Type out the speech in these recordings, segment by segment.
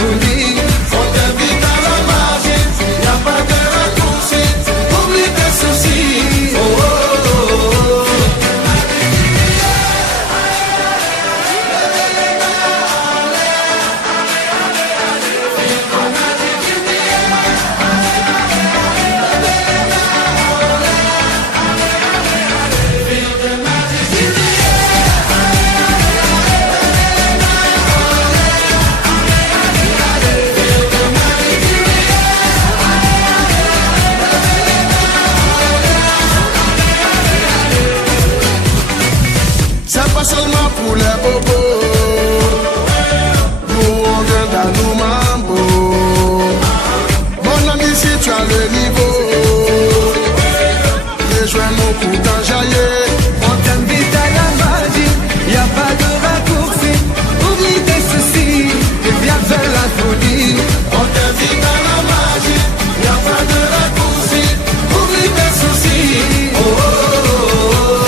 folie. On t'invite à la magie, y'a pas de raccourci. Oublie tes soucis. Oh, oh, oh, oh. C'est pas seulement pour les bobos. Nous on vient dans nos mambo. Mon ami, si tu as le niveau, rejoins-nous pour t'enjailler. On t'invite à la magie, y'a pas de raccourci. Oublie tes soucis et viens faire la folie. On t'invite à la magie, y'a pas de raccourci. Oublie tes soucis. Oh, oh, oh, oh.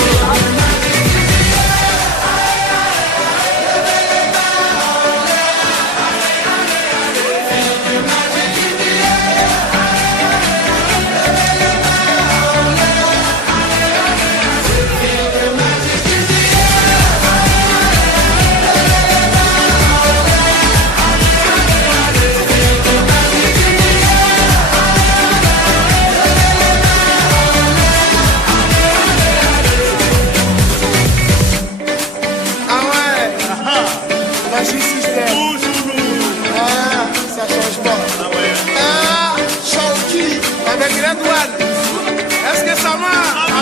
Magie système. Toujours nous. Ah, ça change pas. Ah ouais. Ah, Shawky avec Red One. Est-ce que ça marche?